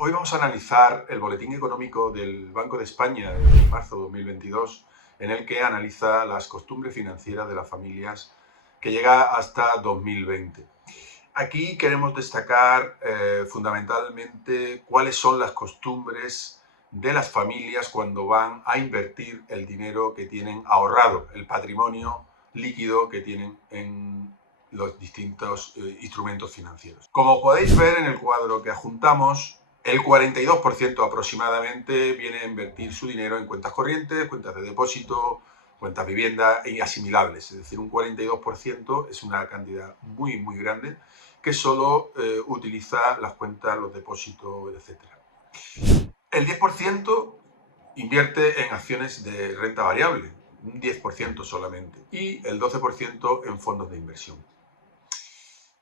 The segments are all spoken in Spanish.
Hoy vamos a analizar el boletín económico del Banco de España de marzo de 2022, en el que analiza las costumbres financieras de las familias que llega hasta 2020. Aquí queremos destacar fundamentalmente cuáles son las costumbres de las familias cuando van a invertir el dinero que tienen ahorrado, el patrimonio líquido que tienen en los distintos instrumentos financieros. Como podéis ver en el cuadro que adjuntamos, el 42% aproximadamente viene a invertir su dinero en cuentas corrientes, cuentas de depósito, cuentas vivienda y asimilables. Es decir, un 42% es una cantidad muy grande que solo utiliza las cuentas, los depósitos, etc. El 10% invierte en acciones de renta variable, un 10% solamente, y el 12% en fondos de inversión.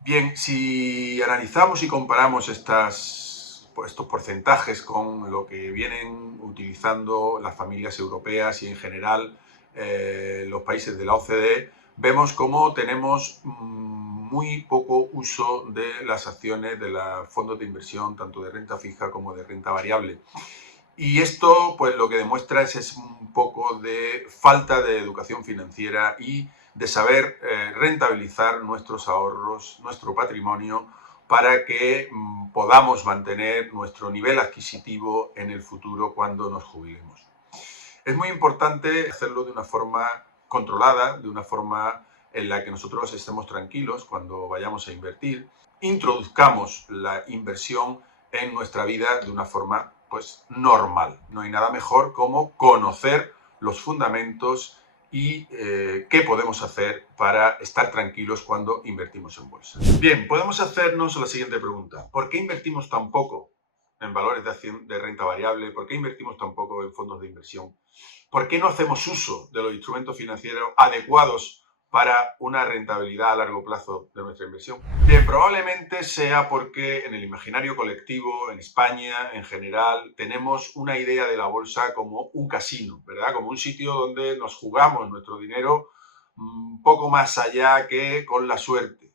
Bien, si analizamos y comparamos estos porcentajes con lo que vienen utilizando las familias europeas y en general los países de la OCDE, vemos cómo tenemos muy poco uso de las acciones de los fondos de inversión, tanto de renta fija como de renta variable. Y esto, pues lo que demuestra es un poco de falta de educación financiera y de saber rentabilizar nuestros ahorros, nuestro patrimonio, para que podamos mantener nuestro nivel adquisitivo en el futuro cuando nos jubilemos. Es muy importante hacerlo de una forma controlada, de una forma en la que nosotros estemos tranquilos cuando vayamos a invertir, introduzcamos la inversión en nuestra vida de una forma pues normal. No hay nada mejor como conocer los fundamentos y qué podemos hacer para estar tranquilos cuando invertimos en bolsa. Bien, podemos hacernos la siguiente pregunta. ¿Por qué invertimos tan poco en valores de renta variable? ¿Por qué invertimos tan poco en fondos de inversión? ¿Por qué no hacemos uso de los instrumentos financieros adecuados para una rentabilidad a largo plazo de nuestra inversión? Bien, probablemente sea porque en el imaginario colectivo, en España en general, tenemos una idea de la bolsa como un casino, ¿verdad? Como un sitio donde nos jugamos nuestro dinero un poco más allá que con la suerte.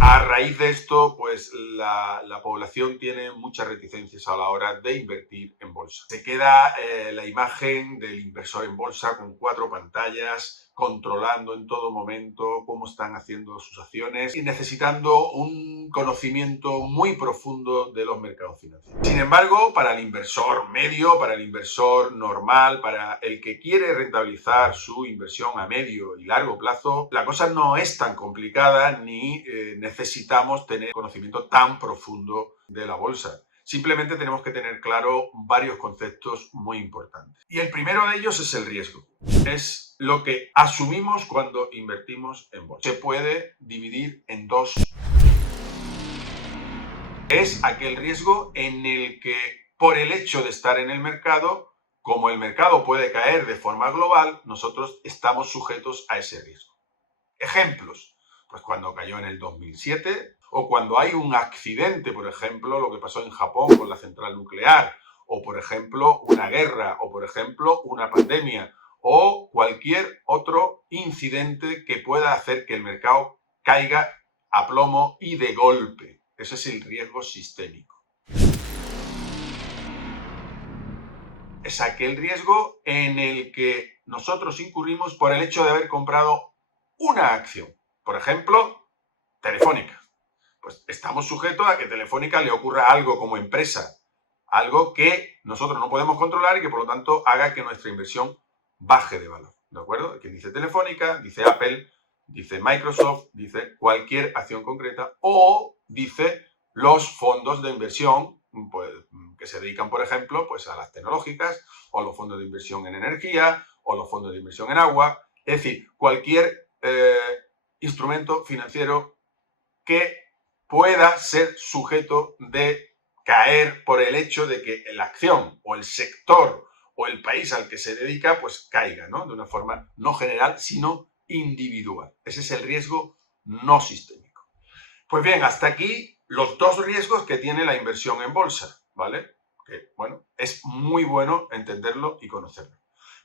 A raíz de esto, pues la población tiene muchas reticencias a la hora de invertir en bolsa. Se queda la imagen del inversor en bolsa con 4 pantallas, controlando en todo momento cómo están haciendo sus acciones y necesitando un conocimiento muy profundo de los mercados financieros. Sin embargo, para el inversor medio, para el inversor normal, para el que quiere rentabilizar su inversión a medio y largo plazo, la cosa no es tan complicada ni necesitamos tener conocimiento tan profundo de la bolsa. Simplemente tenemos que tener claro varios conceptos muy importantes. Y el primero de ellos es el riesgo. Es lo que asumimos cuando invertimos en bolsa. Se puede dividir en dos. Es aquel riesgo en el que, por el hecho de estar en el mercado, como el mercado puede caer de forma global, nosotros estamos sujetos a ese riesgo. Ejemplos, pues cuando cayó en el 2007, o cuando hay un accidente, por ejemplo, lo que pasó en Japón con la central nuclear, o por ejemplo una guerra, o por ejemplo una pandemia, o cualquier otro incidente que pueda hacer que el mercado caiga a plomo y de golpe. Ese es el riesgo sistémico. Es aquel riesgo en el que nosotros incurrimos por el hecho de haber comprado una acción. Por ejemplo, Telefónica. Pues estamos sujetos a que Telefónica le ocurra algo como empresa, algo que nosotros no podemos controlar y que por lo tanto haga que nuestra inversión baje de valor. ¿De acuerdo? Que dice Telefónica, dice Apple, dice Microsoft, dice cualquier acción concreta o dice los fondos de inversión pues, que se dedican, por ejemplo, pues, a las tecnológicas o los fondos de inversión en energía o los fondos de inversión en agua. Es decir, cualquier instrumento financiero que pueda ser sujeto de caer por el hecho de que la acción o el sector o el país al que se dedica pues caiga, ¿no? De una forma no general, sino individual. Ese es el riesgo no sistémico. Pues bien, hasta aquí los dos riesgos que tiene la inversión en bolsa, ¿vale? Que, bueno, es muy bueno entenderlo y conocerlo.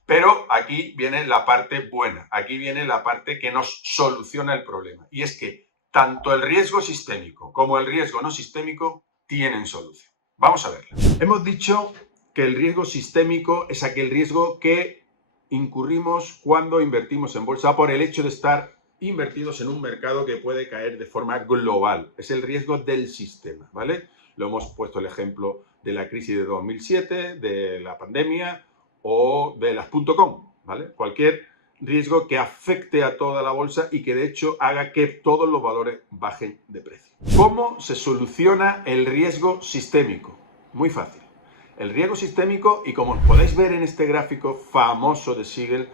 Pero aquí viene la parte buena, aquí viene la parte que nos soluciona el problema. Y es que tanto el riesgo sistémico como el riesgo no sistémico tienen solución. Vamos a verlo. Hemos dicho que el riesgo sistémico es aquel riesgo que incurrimos cuando invertimos en bolsa por el hecho de estar invertidos en un mercado que puede caer de forma global. Es el riesgo del sistema, ¿vale? Lo hemos puesto el ejemplo de la crisis de 2007, de la pandemia o de las .com, ¿vale? Cualquier riesgo que afecte a toda la bolsa y que de hecho haga que todos los valores bajen de precio. ¿Cómo se soluciona el riesgo sistémico? Muy fácil. El riesgo sistémico, y como podéis ver en este gráfico famoso de Siegel,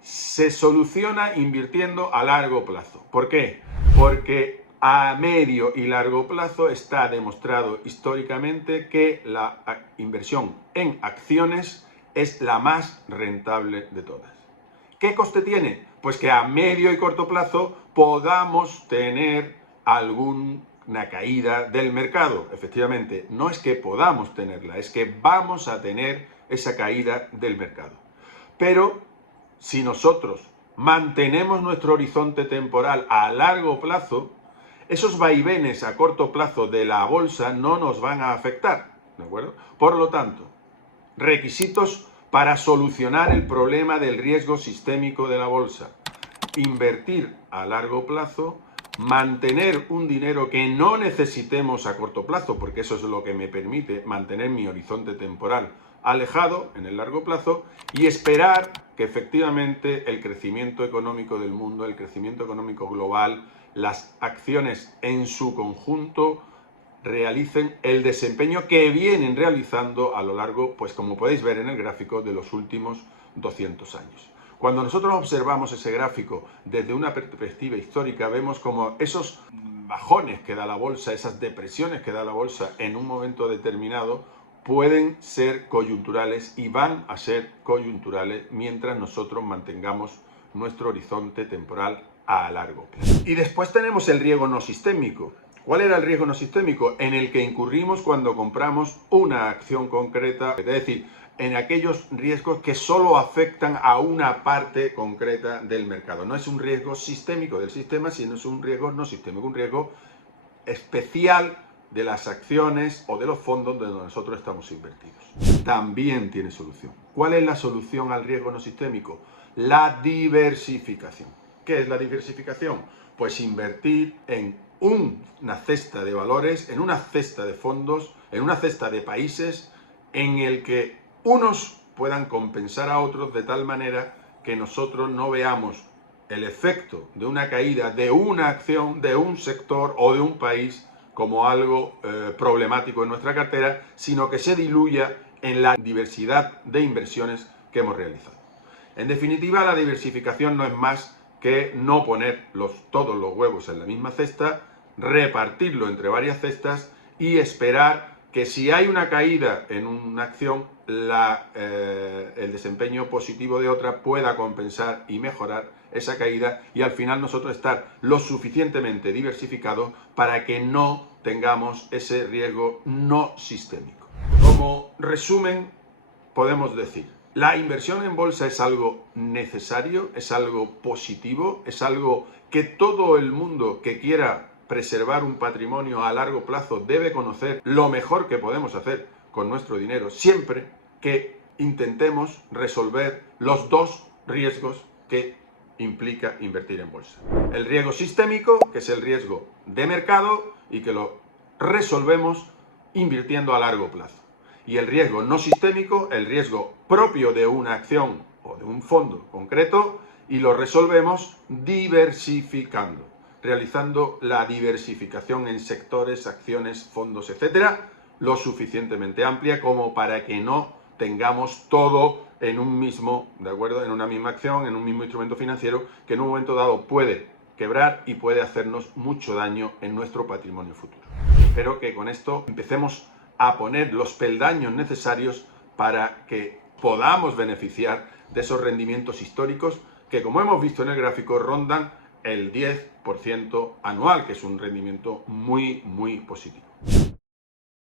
se soluciona invirtiendo a largo plazo. ¿Por qué? Porque a medio y largo plazo está demostrado históricamente que la inversión en acciones es la más rentable de todas. ¿Qué coste tiene? Pues que a medio y corto plazo podamos tener alguna caída del mercado. Efectivamente, no es que podamos tenerla, es que vamos a tener esa caída del mercado. Pero si nosotros mantenemos nuestro horizonte temporal a largo plazo, esos vaivenes a corto plazo de la bolsa no nos van a afectar, ¿de acuerdo? Por lo tanto, requisitos para solucionar el problema del riesgo sistémico de la bolsa. Invertir a largo plazo, mantener un dinero que no necesitemos a corto plazo, porque eso es lo que me permite mantener mi horizonte temporal alejado en el largo plazo, y esperar que efectivamente el crecimiento económico del mundo, el crecimiento económico global, las acciones en su conjunto realicen el desempeño que vienen realizando a lo largo, pues como podéis ver en el gráfico, de los últimos 200 años. Cuando nosotros observamos ese gráfico desde una perspectiva histórica, vemos como esos bajones que da la bolsa, esas depresiones que da la bolsa en un momento determinado, pueden ser coyunturales y van a ser coyunturales mientras nosotros mantengamos nuestro horizonte temporal a largo plazo. Y después tenemos el riesgo no sistémico. ¿Cuál era el riesgo no sistémico? En el que incurrimos cuando compramos una acción concreta, es decir, en aquellos riesgos que solo afectan a una parte concreta del mercado. No es un riesgo sistémico del sistema, sino es un riesgo no sistémico, un riesgo especial de las acciones o de los fondos donde nosotros estamos invertidos. También tiene solución. ¿Cuál es la solución al riesgo no sistémico? La diversificación. ¿Qué es la diversificación? Pues invertir en una cesta de valores, en una cesta de fondos, en una cesta de países, en el que unos puedan compensar a otros de tal manera que nosotros no veamos el efecto de una caída de una acción, de un sector o de un país como algo problemático en nuestra cartera, sino que se diluya en la diversidad de inversiones que hemos realizado. En definitiva, la diversificación no es más que no poner todos los huevos en la misma cesta, repartirlo entre varias cestas y esperar que si hay una caída en una acción, el desempeño positivo de otra pueda compensar y mejorar esa caída y al final nosotros estar lo suficientemente diversificados para que no tengamos ese riesgo no sistémico. Como resumen, podemos decir: la inversión en bolsa es algo necesario, es algo positivo, es algo que todo el mundo que quiera preservar un patrimonio a largo plazo debe conocer lo mejor que podemos hacer con nuestro dinero, siempre que intentemos resolver los dos riesgos que implica invertir en bolsa. El riesgo sistémico, que es el riesgo de mercado y que lo resolvemos invirtiendo a largo plazo. Y el riesgo no sistémico, el riesgo propio de una acción o de un fondo concreto, y lo resolvemos diversificando, realizando la diversificación en sectores, acciones, fondos, etcétera, lo suficientemente amplia como para que no tengamos todo en un mismo, ¿de acuerdo? En una misma acción, en un mismo instrumento financiero que en un momento dado puede quebrar y puede hacernos mucho daño en nuestro patrimonio futuro. Espero que con esto empecemos a poner los peldaños necesarios para que podamos beneficiar de esos rendimientos históricos que, como hemos visto en el gráfico, rondan el 10% anual, que es un rendimiento muy, muy positivo.